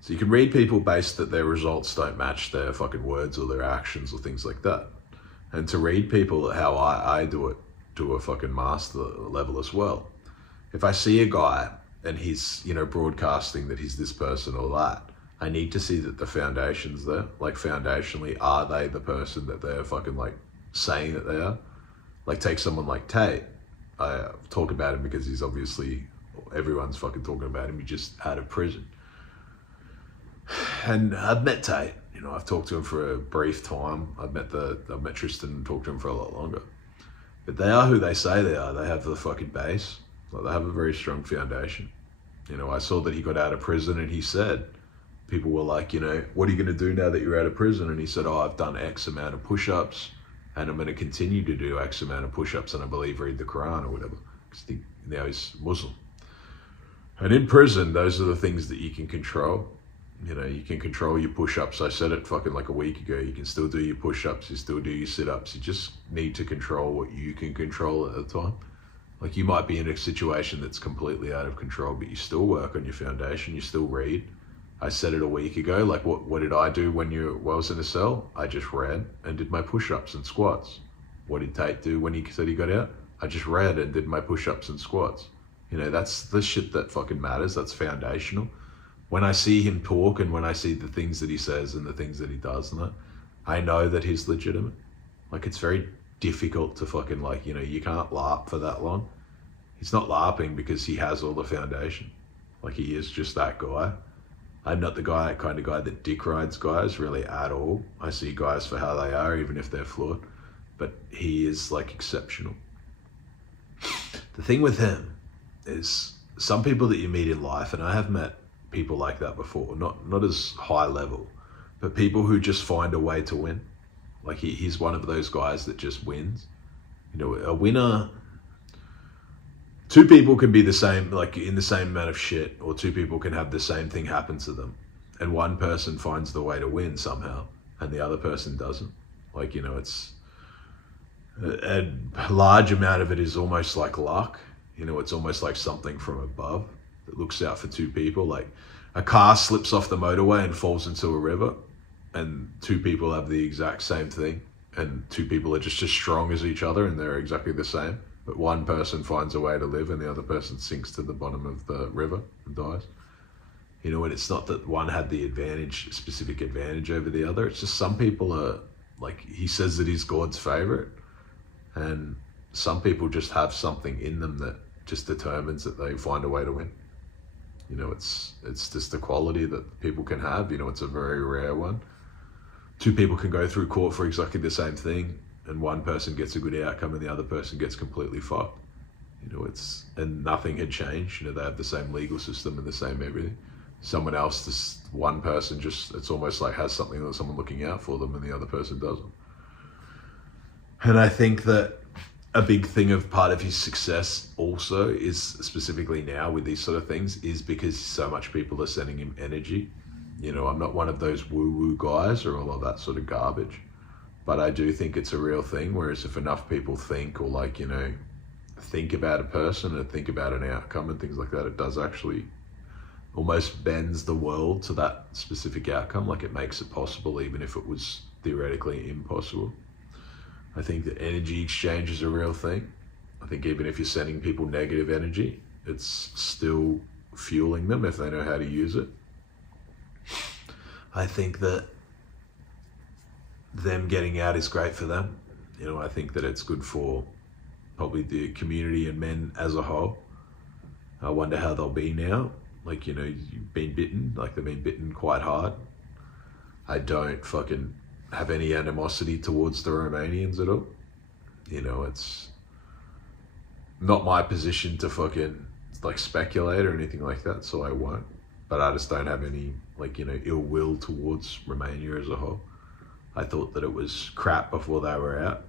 So you can read people based that their results don't match their fucking words or their actions or things like that. And to read people how I do it to a fucking master level as well. If I see a guy and he's, broadcasting that he's this person or that, I need to see that the foundation's there. Like, foundationally, are they the person that they're fucking, like, saying that they are? Like, take someone like Tate. I talk about him because he's obviously, everyone's fucking talking about him. He just out of prison. And I've met Tate. I've talked to him for a brief time. I've met Tristan and talked to him for a lot longer. But they are who they say they are. They have the fucking base. Like, they have a very strong foundation. I saw that he got out of prison and he said, people were like, what are you going to do now that you're out of prison? And he said, I've done X amount of push-ups and I'm going to continue to do X amount of push-ups and I believe read the Quran or whatever. Because now he's Muslim. And in prison, those are the things that you can control. You can control your push-ups. I said it fucking like a week ago. You can still do your push-ups. You still do your sit-ups. You just need to control what you can control at the time. Like, you might be in a situation that's completely out of control, but you still work on your foundation. You still read. I said it a week ago. Like, what did I do when I was in a cell? I just read and did my push-ups and squats. What did Tate do when he said he got out? I just read and did my push-ups and squats. That's the shit that fucking matters. That's foundational. When I see him talk and when I see the things that he says and the things that he does and that, I know that he's legitimate. Like, it's very difficult to fucking, like, you can't LARP for that long. He's not LARPing because he has all the foundation. Like, he is just that guy. I'm not the kind of guy that dick rides guys really at all. I see guys for how they are, even if they're flawed. But he is, like, exceptional. The thing with him is some people that you meet in life, and I have met people like that before, not as high level, but people who just find a way to win. Like, he's one of those guys that just wins. A winner, two people can be the same, like in the same amount of shit, or two people can have the same thing happen to them. And one person finds the way to win somehow, and the other person doesn't. Like, it's a large amount of it is almost like luck. It's almost like something from above that looks out for two people. Like, a car slips off the motorway and falls into a river, and two people have the exact same thing, and two people are just as strong as each other and they're exactly the same, but one person finds a way to live and the other person sinks to the bottom of the river and dies. And it's not that one had the specific advantage over the other. It's just some people are, like, he says that he's God's favorite, and some people just have something in them that just determines that they find a way to win. It's just the quality that people can have. It's a very rare one. Two people can go through court for exactly the same thing, and one person gets a good outcome and the other person gets completely fucked. And nothing had changed. They have the same legal system and the same everything. Someone else, this one person just, it's almost like has something or someone looking out for them and the other person doesn't. And I think that a big thing of part of his success also is, specifically now with these sort of things, is because so much people are sending him energy. I'm not one of those woo-woo guys or all of that sort of garbage, but I do think it's a real thing. Whereas if enough people think, or like, think about a person and think about an outcome and things like that, it does actually almost bends the world to that specific outcome. Like, it makes it possible even if it was theoretically impossible. I think that energy exchange is a real thing. I think even if you're sending people negative energy, it's still fueling them if they know how to use it. I think that them getting out is great for them. I think that it's good for probably the community and men as a whole. I wonder how they'll be now. Like, you've been bitten, like they've been bitten quite hard. I don't fucking have any animosity towards the Romanians at all. It's not my position to fucking like speculate or anything like that, so I won't. But I just don't have any ill will towards Romania as a whole. I thought that it was crap before they were out,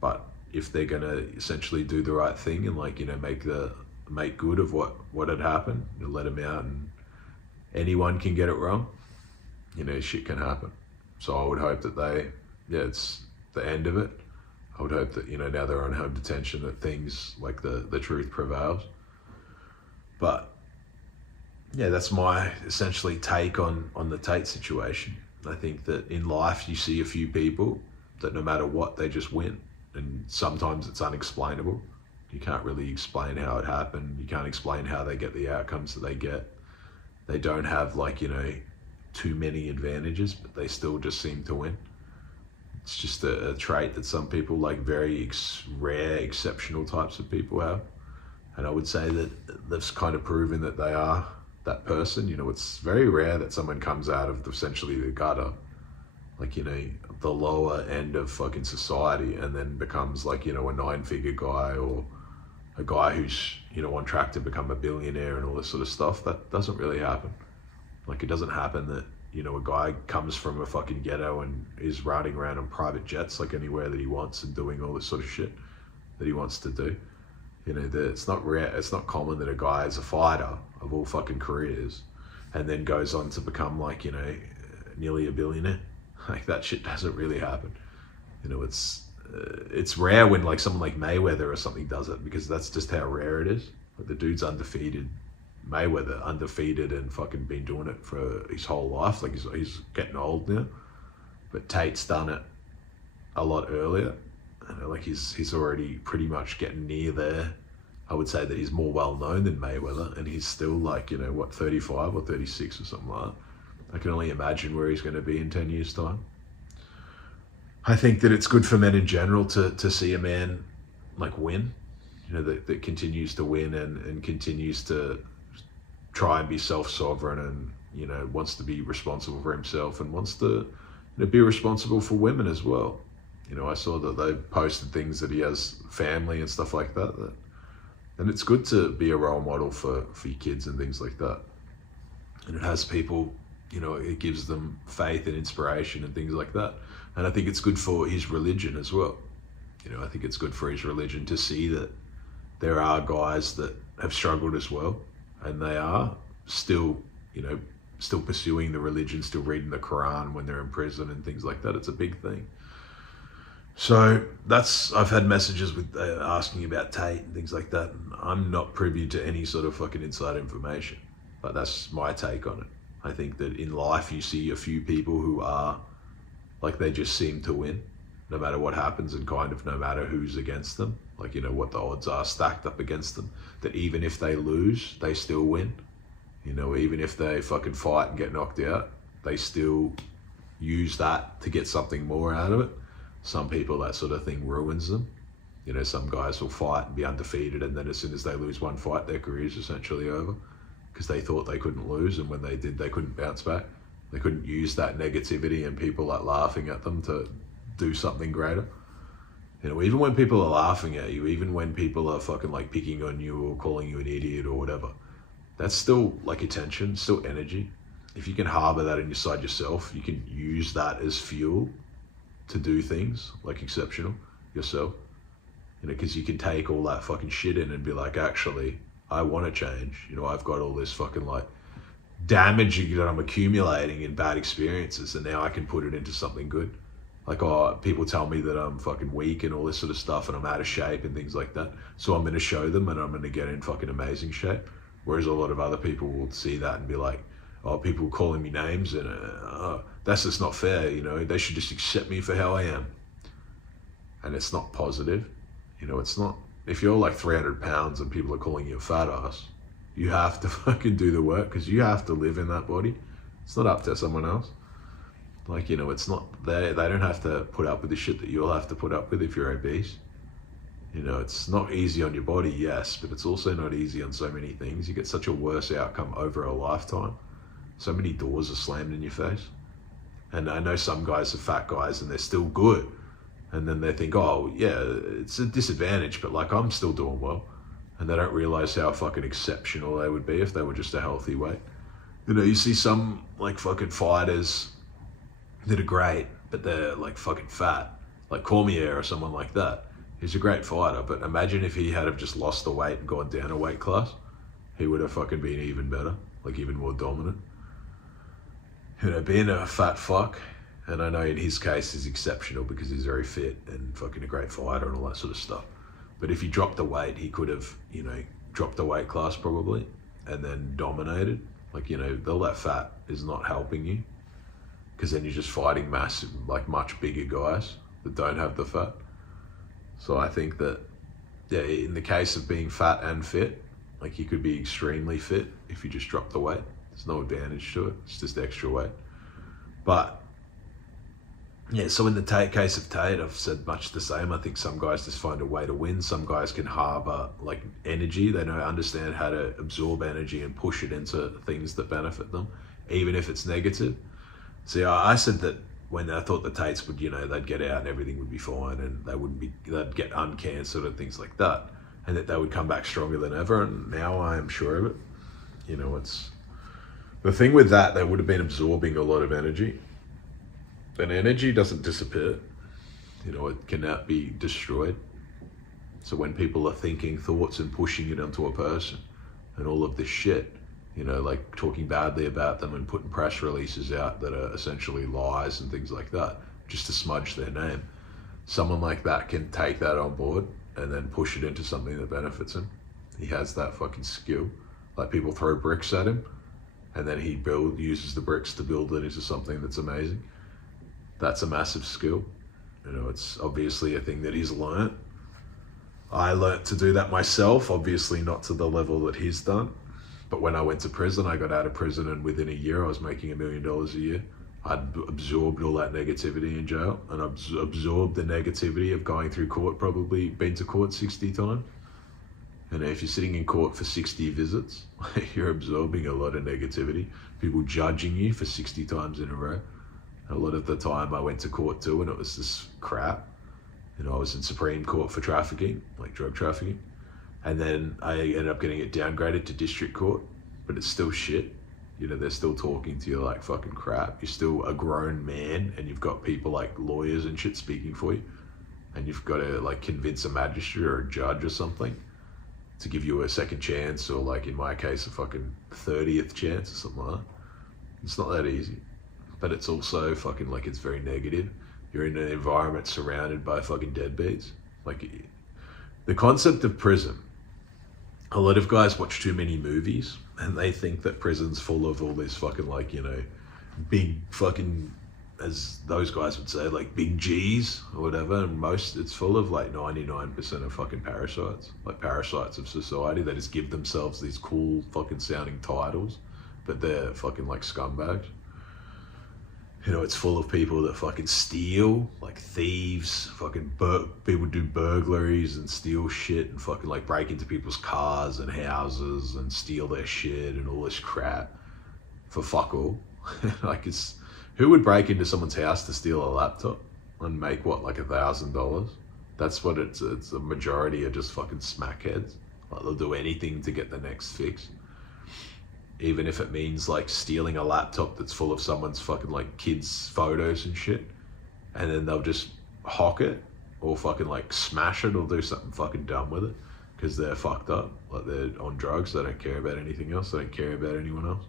but if they're gonna essentially do the right thing and make good of what had happened, let them out, and anyone can get it wrong. Shit can happen. So I would hope that it's the end of it. I would hope that, now they're on home detention, that things like the truth prevails. But yeah, that's my essentially take on the Tate situation. I think that in life you see a few people that no matter what, they just win. And sometimes it's unexplainable. You can't really explain how it happened. You can't explain how they get the outcomes that they get. They don't have like, too many advantages, but they still just seem to win. It's just a trait that some people, like very rare, exceptional types of people have. And I would say that they've kind of proven that they are that person. It's very rare that someone comes out of essentially the gutter, like, the lower end of fucking society and then becomes like, a 9-figure guy or a guy who's, on track to become a billionaire and all this sort of stuff. That doesn't really happen. Like, it doesn't happen that, a guy comes from a fucking ghetto and is riding around on private jets like anywhere that he wants and doing all this sort of shit that he wants to do. It's not rare, it's not common that a guy is a fighter of all fucking careers and then goes on to become like, nearly a billionaire. Like, that shit doesn't really happen. It's rare when like someone like Mayweather or something does it, because that's just how rare it is. Like, the dude's undefeated. Mayweather undefeated and fucking been doing it for his whole life. Like, he's getting old now, but Tate's done it a lot earlier. Like, he's already pretty much getting near there. I would say that he's more well known than Mayweather, and he's still like, 35 or 36 or something like that. I can only imagine where he's going to be in 10 years' time. I think that it's good for men in general to see a man like win, that continues to win and continues to try and be self-sovereign and, wants to be responsible for himself and wants to be responsible for women as well. I saw that they posted things that he has family and stuff like that. And it's good to be a role model for your kids and things like that. And it has people, it gives them faith and inspiration and things like that. And I think it's good for his religion as well. I think it's good for his religion to see that there are guys that have struggled as well, and they are still, still pursuing the religion, still reading the Quran when they're in prison and things like that. It's a big thing. So I've had messages with asking about Tate and things like that. And I'm not privy to any sort of fucking inside information, but that's my take on it. I think that in life you see a few people who are like, they just seem to win no matter what happens and kind of no matter who's against them. Like, what the odds are stacked up against them, that even if they lose, they still win. Even if they fucking fight and get knocked out, they still use that to get something more out of it. Some people, that sort of thing ruins them. Some guys will fight and be undefeated, and then as soon as they lose one fight, their career's essentially over because they thought they couldn't lose, and when they did, they couldn't bounce back. They couldn't use that negativity and people like laughing at them to do something greater. Even when people are laughing at you, even when people are fucking like picking on you or calling you an idiot or whatever, that's still like attention, still energy. If you can harbor that inside yourself, you can use that as fuel to do things like exceptional yourself. Because you can take all that fucking shit in and be like, actually, I want to change. I've got all this fucking like damage that I'm accumulating in bad experiences, and now I can put it into something good. Like, people tell me that I'm fucking weak and all this sort of stuff and I'm out of shape and things like that. So I'm going to show them and I'm going to get in fucking amazing shape. Whereas a lot of other people will see that and be like, people calling me names and that's just not fair. They should just accept me for how I am. And it's not positive. It's not. If you're like 300 pounds and people are calling you a fat ass, you have to fucking do the work because you have to live in that body. It's not up to someone else. Like, it's not, they don't have to put up with the shit that you'll have to put up with if you're obese. It's not easy on your body, yes, but it's also not easy on so many things. You get such a worse outcome over a lifetime. So many doors are slammed in your face. And I know some guys are fat guys and they're still good. And then they think, oh yeah, it's a disadvantage, but like, I'm still doing well. And they don't realize how fucking exceptional they would be if they were just a healthy weight. You see some like fucking fighters that are great, but they're like fucking fat, like Cormier or someone like that. He's a great fighter, but imagine if he had have just lost the weight and gone down a weight class, he would have fucking been even better, like even more dominant. Being a fat fuck, and I know in his case is exceptional because he's very fit and fucking a great fighter and all that sort of stuff. But if he dropped the weight, he could have, dropped the weight class probably and then dominated. Like, all that fat is not helping you, because then you're just fighting massive, like much bigger guys that don't have the fat. So I think that, yeah, in the case of being fat and fit, like you could be extremely fit if you just drop the weight. There's no advantage to it. It's just extra weight. But yeah, so in the case of Tate, I've said much the same. I think some guys just find a way to win. Some guys can harbor like energy. They understand how to absorb energy and push it into things that benefit them, even if it's negative. See, I said that when I thought the Tates would, they'd get out and everything would be fine and they'd get uncancelled and things like that, and that they would come back stronger than ever. And now I am sure of it. It's the thing with that, they would have been absorbing a lot of energy. And energy doesn't disappear. It cannot be destroyed. So when people are thinking thoughts and pushing it onto a person and all of this shit, like talking badly about them and putting press releases out that are essentially lies and things like that, just to smudge their name. Someone like that can take that on board and then push it into something that benefits him. He has that fucking skill. Like people throw bricks at him and then he uses the bricks to build it into something that's amazing. That's a massive skill. It's obviously a thing that he's learnt. I learnt to do that myself, obviously not to the level that he's done. But when I went to prison, I got out of prison and within a year I was making $1 million a year. I'd absorbed all that negativity in jail and absorbed the negativity of going through court, probably been to court 60 times. And if you're sitting in court for 60 visits, you're absorbing a lot of negativity. People judging you for 60 times in a row. A lot of the time I went to court too and it was this crap. I was in Supreme Court for trafficking, like drug trafficking. And then I ended up getting it downgraded to district court, but it's still shit. They're still talking to you like fucking crap. You're still a grown man and you've got people like lawyers and shit speaking for you. And you've got to like convince a magistrate or a judge or something to give you a second chance, or like in my case, a fucking 30th chance or something like that. It's not that easy. But it's also fucking like, it's very negative. You're in an environment surrounded by fucking deadbeats. Like the concept of prison, a lot of guys watch too many movies and they think that prison's full of all this fucking like, big fucking, as those guys would say, like big G's or whatever. And it's full of like 99% of fucking parasites, like parasites of society. They just give themselves these cool fucking sounding titles, but they're fucking like scumbags. It's full of people that fucking steal, like thieves, fucking people do burglaries and steal shit and fucking like break into people's cars and houses and steal their shit and all this crap for fuck all. Like who would break into someone's house to steal a laptop and make what, like $1,000? That's what it's a majority are just fucking smackheads. Like they'll do anything to get the next fix. Even if it means like stealing a laptop that's full of someone's fucking like kids' photos and shit. And then they'll just hock it or fucking like smash it or do something fucking dumb with it because they're fucked up. Like they're on drugs. They don't care about anything else. They don't care about anyone else.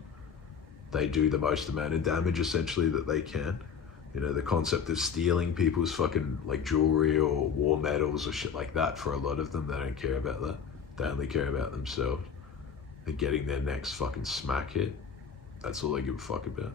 They do the most amount of damage essentially that they can. The concept of stealing people's fucking like jewelry or war medals or shit like that, for a lot of them, they don't care about that. They only care about themselves. They're getting their next fucking smack hit. That's all they give a fuck about.